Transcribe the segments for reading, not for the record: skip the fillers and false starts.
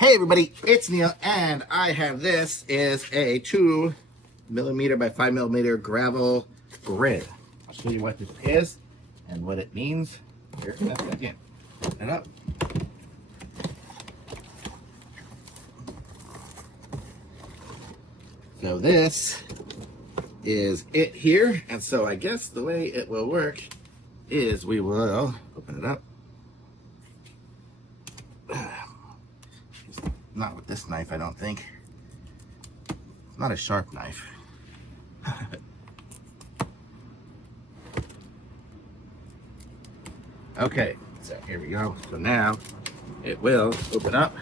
Hey everybody, it's Neil, and I have this is a 2mm by 5mm gravel grid. I'll show you what this is and what it means here in a second. Open it up. So this is it here, and so I guess the way it will work is we will open it up. Not with this knife, I don't think. It's not a sharp knife. Okay, so here we go. So now it will open up.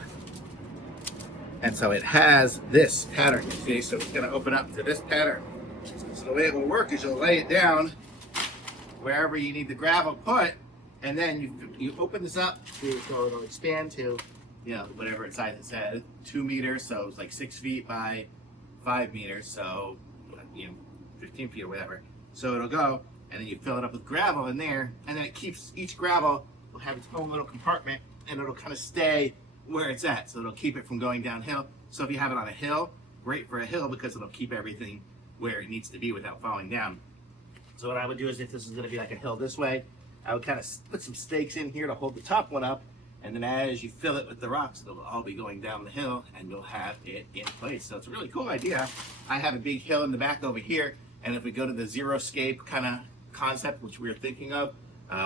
And so it has this pattern, you see? So it's gonna open up to this pattern. So the way it will work is you'll lay it down wherever you need the gravel put, and then you open this up so it'll expand to, you know, whatever its size it says, 2 meters, so it's like 6 feet by 5 meters, so, you know, 15 feet or whatever. So it'll go, and then you fill it up with gravel in there, and then it keeps, each gravel will have its own little compartment, and it'll kind of stay where it's at, so it'll keep it from going downhill. So if you have it on a hill, great for a hill because it'll keep everything where it needs to be without falling down. So what I would do is, if this is gonna be like a hill this way, I would kind of put some stakes in here to hold the top one up, and then as you fill it with the rocks, they'll all be going down the hill and you'll have it in place. So it's a really cool idea. I have a big hill in the back over here, and if we go to the zero-scape kind of concept, which we were thinking of,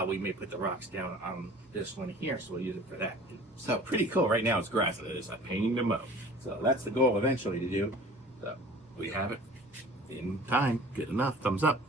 we may put the rocks down on this one here, so we'll use it for that. So pretty cool. Right now it's grass, and it is a pain to mow. So that's the goal eventually to do. So we have it in time. Good enough. Thumbs up.